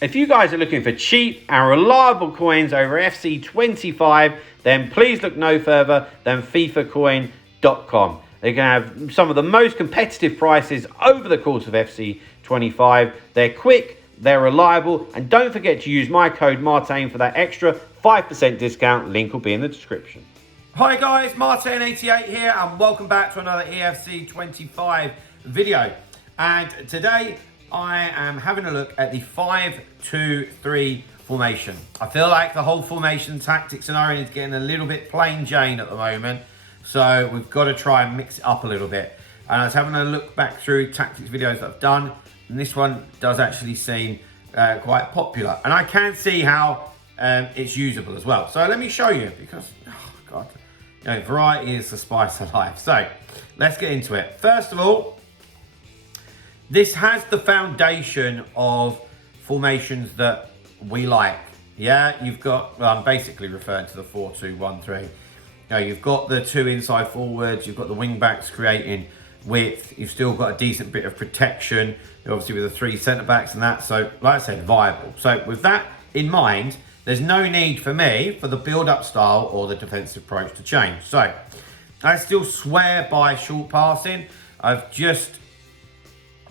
If you guys are looking for cheap and reliable coins over FC25, then please look no further than FIFAcoin.com. They can have some of the most competitive prices over the course of FC25. They're quick, they're reliable, and don't forget to use my code Martin for that extra 5% discount. Link will be in the description. Hi guys, Martin88 here, and welcome back to another EFC25 video. And today I am having a look at the 5-2-3 formation. I feel like the whole formation tactics scenario is getting a little bit plain Jane at the moment, so we've got to try and mix it up a little bit. And I was having a look back through tactics videos that I've done, and this one does actually seem quite popular, and I can see how it's usable as well. So let me show you, because oh god, you know, variety is the spice of life. So let's get into it. First of all, this has the foundation of formations that we like. Yeah, you've got, well, I'm basically referring to the 4-2-1-3. You know, you've got the two inside forwards, you've got the wing backs creating width, you've still got a decent bit of protection, obviously with the three centre backs and that. So like I said, viable. So with that in mind, there's no need for me for the build-up style or the defensive approach to change. So I still swear by short passing. I've just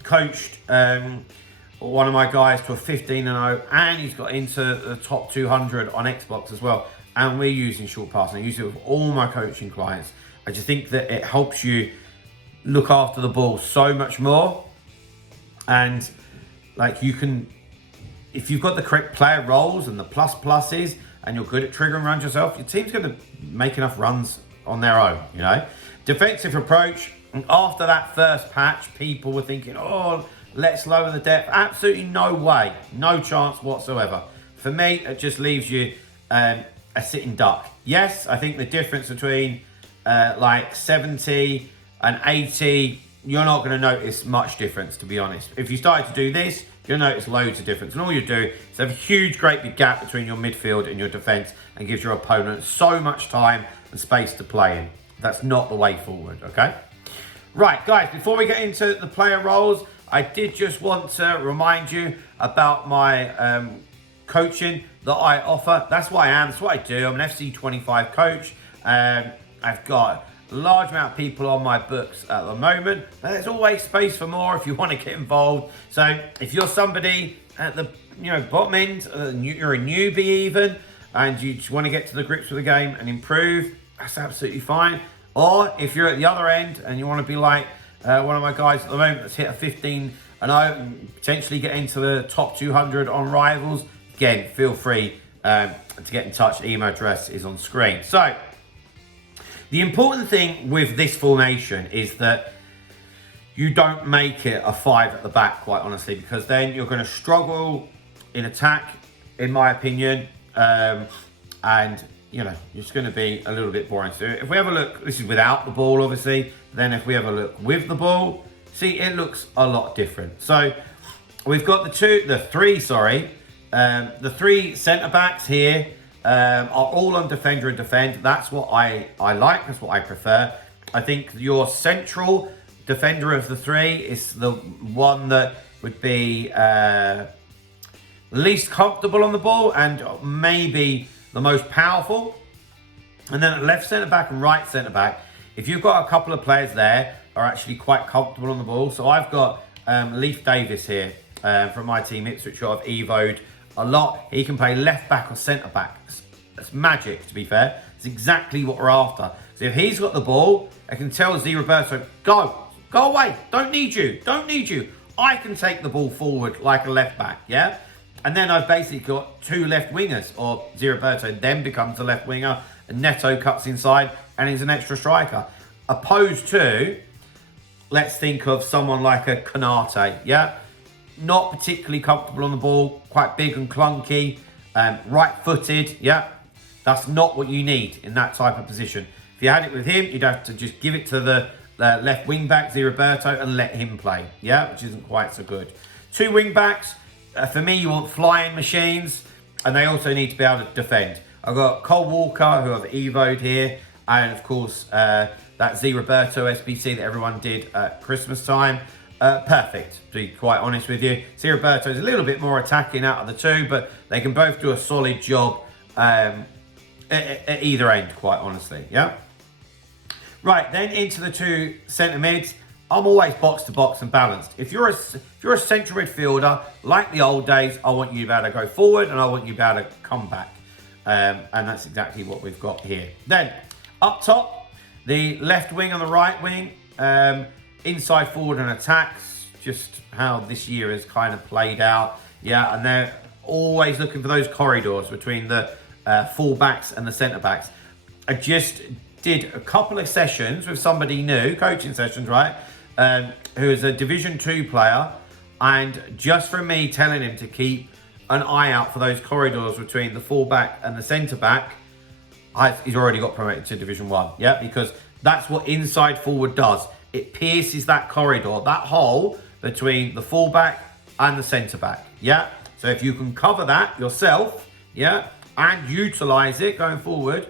coached one of my guys to a 15-0, and he's got into the top 200 on Xbox as well. And we're using short passing. I use it with all my coaching clients. I just think that it helps you look after the ball so much more. And like, you can, if you've got the correct player roles and the pluses, and you're good at triggering runs yourself, your team's going to make enough runs on their own, you know. Defensive approach, after that first patch, people were thinking, oh, let's lower the depth. Absolutely no way, no chance whatsoever. For me, it just leaves you a sitting duck. Yes, I think the difference between like 70 and 80, you're not going to notice much difference, to be honest. If you started to do this, you'll notice loads of difference. And all you do is have a huge, great big gap between your midfield and your defence, and gives your opponent so much time and space to play in. That's not the way forward, okay? Right, guys, before we get into the player roles, I did just want to remind you about my coaching that I offer. That's what I am, that's what I do. I'm an FC25 coach. I've got a large amount of people on my books at the moment, but there's always space for more if you want to get involved. So if you're somebody at the bottom end, you're a newbie even, and you just want to get to the grips with the game and improve, that's absolutely fine. Or if you're at the other end and you want to be like one of my guys at the moment that's hit a 15-0 and potentially get into the top 200 on Rivals, again, feel free to get in touch. The email address is on screen. So the important thing with this formation is that you don't make it a 5 at the back, quite honestly, because then you're going to struggle in attack, in my opinion, and you know, it's going to be a little bit boring. So if we have a look, this is without the ball, obviously. Then if we have a look with the ball, see, it looks a lot different. So we've got the three centre backs here are all on defender and defend. That's what I like. That's what I prefer. I think your central defender of the three is the one that would be least comfortable on the ball and maybe the most powerful. And then at left centre back and right centre back, if you've got a couple of players there are actually quite comfortable on the ball. So I've got Leaf Davis here from my team Ipswich, who I've evoed a lot. He can play left back or centre back. That's magic, to be fair. It's exactly what we're after. So if he's got the ball, I can tell Z Roberto, go away, don't need you. I can take the ball forward like a left back, yeah? And then I've basically got two left wingers, or Z Roberto then becomes a left winger, and Neto cuts inside and he's an extra striker. Opposed to, let's think of someone like a Konate, yeah? Not particularly comfortable on the ball, quite big and clunky, right-footed, yeah? That's not what you need in that type of position. If you had it with him, you'd have to just give it to the left wing back, Z Roberto, and let him play, yeah? Which isn't quite so good. Two wing backs. For me, you want flying machines, and they also need to be able to defend. I've got Cole Walker, who I've evoed here, and of course, that Z Roberto SBC that everyone did at Christmas time. perfect, to be quite honest with you. See, Roberto's a little bit more attacking out of the two, but they can both do a solid job at either end, quite honestly, yeah? Right, then into the two centre mids. I'm always box to box and balanced. If you're a central midfielder, like the old days, I want you to be able to go forward and I want you to be able to come back. And that's exactly what we've got here. Then, up top, the left wing and the right wing, inside, forward and attacks, just how this year has kind of played out. Yeah, and they're always looking for those corridors between the full-backs and the centre-backs. I just did a couple of sessions with somebody new, coaching sessions, right, who is a Division 2 player, and just from me telling him to keep an eye out for those corridors between the full-back and the centre-back, he's already got promoted to Division 1, yeah, because that's what inside forward does. It pierces that corridor, that hole between the full-back and the centre-back, yeah? So if you can cover that yourself, yeah, and utilise it going forward,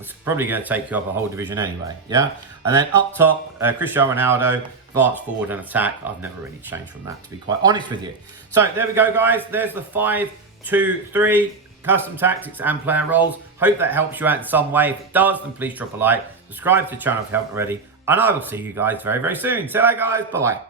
it's probably going to take you up a whole division anyway, yeah? And then up top, Cristiano Ronaldo, advance forward and attack. I've never really changed from that, to be quite honest with you. So there we go, guys. There's the 5-2-3 custom tactics and player roles. Hope that helps you out in some way. If it does, then please drop a like. Subscribe to the channel if you haven't already. And I will see you guys very, very soon. See you later, guys. Bye-bye.